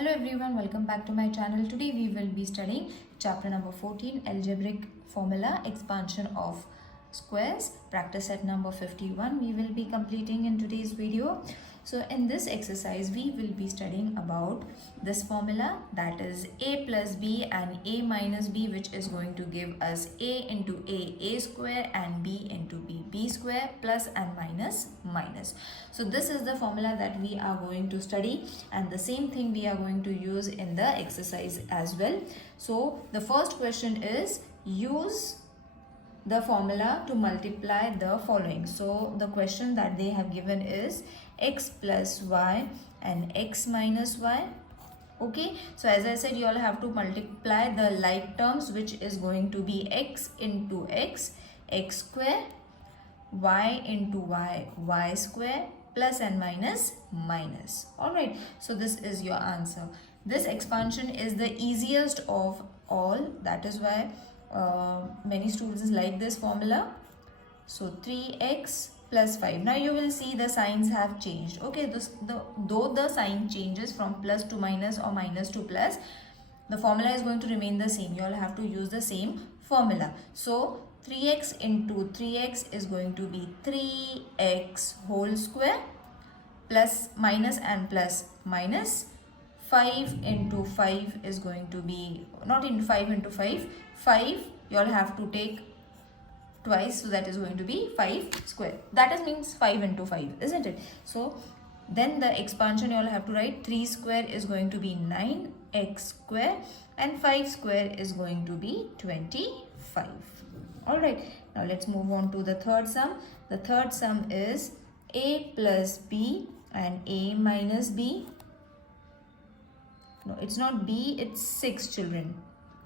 Hello everyone, welcome back to my channel. Today we will be studying chapter number 14, algebraic formula, expansion of squares, practice set number 51. We will be completing in today's video. So in this exercise we will be studying about this formula, that is a plus b and a minus b, which is going to give us a into a square, and b into b square, plus and minus. So this is the formula that we are going to study, and the same thing we are going to use in the exercise as well. So the first question is, use the formula to multiply the following. So the question that they have given is x plus y and x minus y. Okay, so as I said, you all have to multiply the like terms, which is going to be x into x square, y into y square, plus and minus. All right, so this is your answer. This expansion is the easiest of all, that is why many students like this formula. So 3x plus 5. Now you will see the signs have changed. Okay, though the sign changes from plus to minus or minus to plus, the formula is going to remain the same. You all have to use the same formula. So 3x into 3x is going to be 3x whole square, plus minus and plus minus. 5 into 5 is going to be, not in 5 into 5, 5 you all have to take twice, so that is going to be 5 square. That is means 5 into 5, isn't it? So then the expansion you all have to write, 3 square is going to be 9x square, and 5 square is going to be 25. Alright, now let's move on to the third sum. The third sum is a plus b and a minus b. No, it's not b, it's 6, children.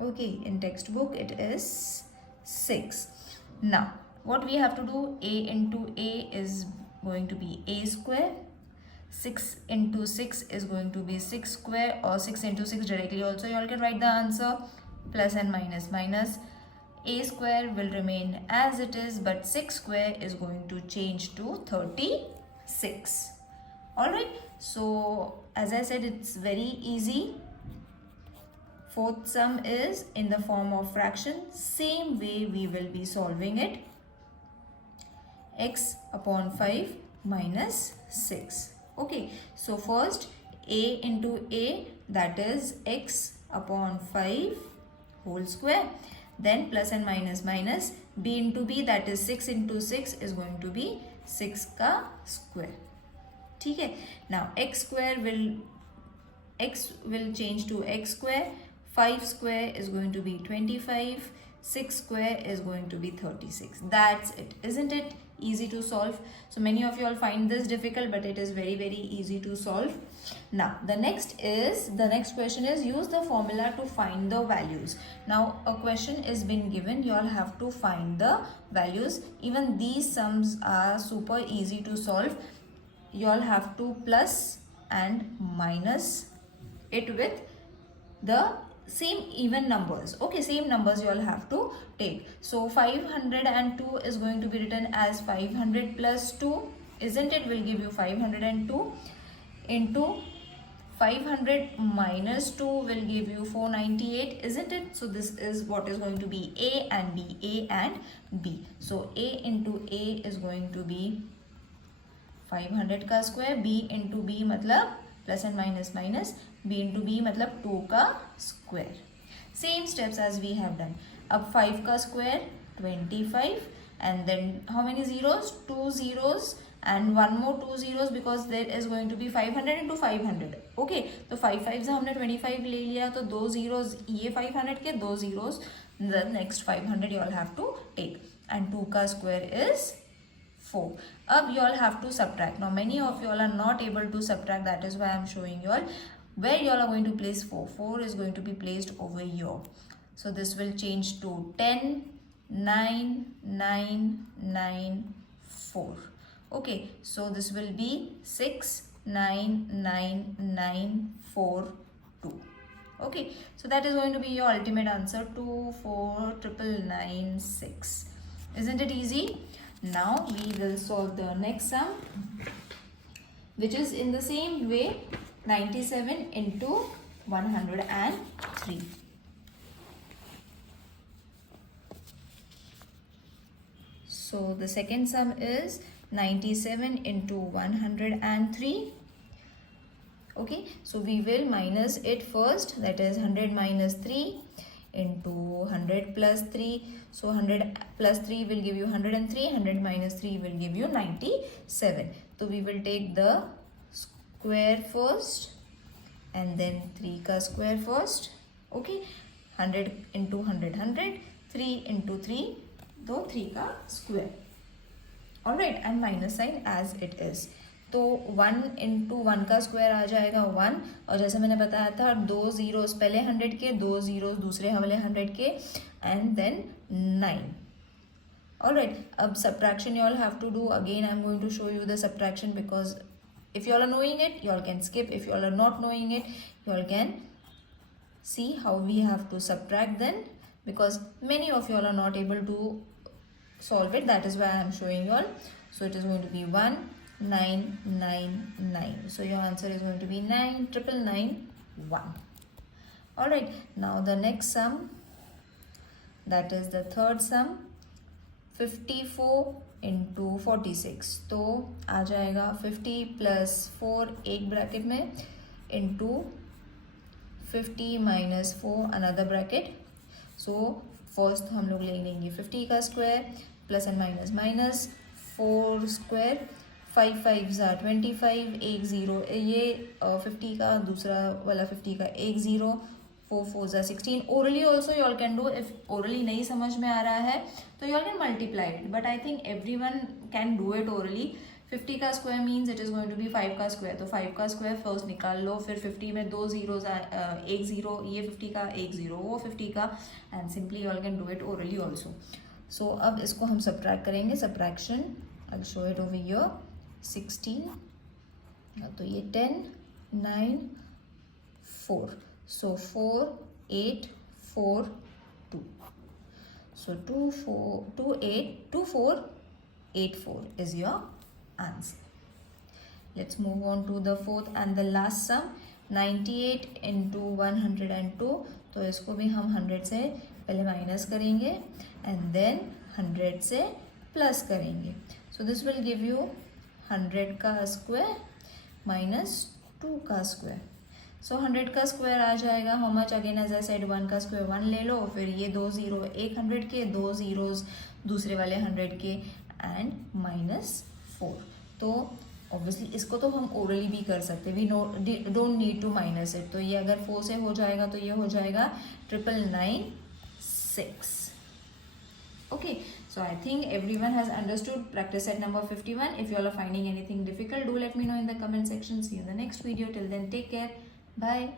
Okay, in textbook it is 6. Now what we have to do, a into a is going to be a square, 6 into 6 is going to be 6 square, or 6 into 6 directly also you all can write the answer, plus and minus. A square will remain as it is, but 6 square is going to change to 36. Alright, so as I said, it's very easy. Fourth sum is in the form of fraction. Same way we will be solving it. X upon 5 minus 6. Okay, so first a into a, that is x upon 5 whole square. Then plus and minus. B into b, that is 6 into 6 is going to be 6 ka square. Okay. Now x will change to x square. 5 square is going to be 25. 6 square is going to be 36. That's it, isn't it? Easy to solve. So many of you all find this difficult, but it is very easy to solve. Now the next question is, use the formula to find the values. Now a question is been given, you all have to find the values. Even these sums are super easy to solve. You all have to plus and minus it with the same even numbers. Okay, same numbers you all have to take. So 502 is going to be written as 500 plus 2, isn't it? Will give you 502 into 500 minus 2 will give you 498, isn't it? So this is what is going to be a and b. So a into a is going to be 500 ka square, b into b matlab plus and minus, b into b matlab 2 ka square. Same steps as we have done. Ab 5 ka square 25, and then how many zeros? 2 zeros and one more 2 zeros, because there is going to be 500 into 500. Okay, तो 5 5 से हमने 25 ले लिया, तो 2 zeros ये 500 के, 2 zeros the next 500 you all have to take, and 2 ka square is 4. Up you all have to subtract. Now many of you all are not able to subtract, that is why I am showing you all where you all are going to place 4. 4 is going to be placed over here. So this will change to 10, 9, 9, 9, 4. Okay, so this will be 6, 9, 9, 9, 4, 2. Okay, so that is going to be your ultimate answer, 2, 4, 99996. Isn't it easy? Now we will solve the next sum, which is in the same way, 97 into 103. So the second sum is 97 into 103. Okay, so we will minus it first, that is 100 minus 3 into 100 plus 3. So 100 plus 3 will give you 103, 100 minus 3 will give you 97. So we will take the square first and then 3 ka square first. Okay, 100 into 100, 100, 3 into 3, तो 3 का square. Alright, and minus sign as it is. तो 1 into 1 का square आ जाएगा 1, और जैसे मैंने बताया था 2 zeros पहले 100 के, 2 zeros दूसरे वाले 100 के, and then 9. Alright, अब subtraction you all have to do. Again I'm going to show you the subtraction, because if you all are knowing it, you all can skip. If you all are not knowing it, you all can see how we have to subtract then, because many of you all are not able to solve it. That is why I am showing you all. So it is going to be 1999. So your answer is going to be 99991. Alright, now the next sum, that is the third sum, 54 into 46. तो आ जाएगा 50 plus 4 एक bracket में into 50 minus 4 another bracket. So first हम लोग ले लेंगे 50 का square plus and minus minus 4 square, 5 5s are 25, एक 0 ये 50 का, दूसरा वाला 50 का एक 0, 4 4s are 16. Orally also you all can do. If orally नहीं समझ में आ रहा है तो you all can multiply it, but I think everyone can do it orally. 50 का square means it is going to be 5 का square, तो 5 का square first निकाल लो, फिर 50 में 2 zeros एक 0, ये 50 का एक 0, वो 50 का, and simply you all can do it orally also. So अब इसको हम subtract करेंगे. Subtraction I'll show it over here. 16, तो ये 10 9 4. So 4 8 4 2. So 2 4 2 8 2 4 8 4 is your answer. Let's move on to the fourth and the last sum, 98 into 102. तो इसको भी हम 100 से पहले माइनस करेंगे and then 100 से प्लस करेंगे. So this will give you 100 का स्क्वायर minus 2 का स्क्वायर. So 100 का स्क्वायर आ जाएगा how much? Again as I said 1 का स्क्वायर 1 ले लो, फिर ये 2 0 एक 100 के, 2 zeros दूसरे वाले 100 के and minus 4. तो obviously इसको तो हम orally भी कर सकते, we don't need to minus it. तो ये अगर 4 से हो जाएगा तो ये हो जाएगा 9996. Okay, so I think everyone has understood practice set number 51. If you all are finding anything difficult, do let me know in the comment section. See you in the next video. Till then, take care. Bye.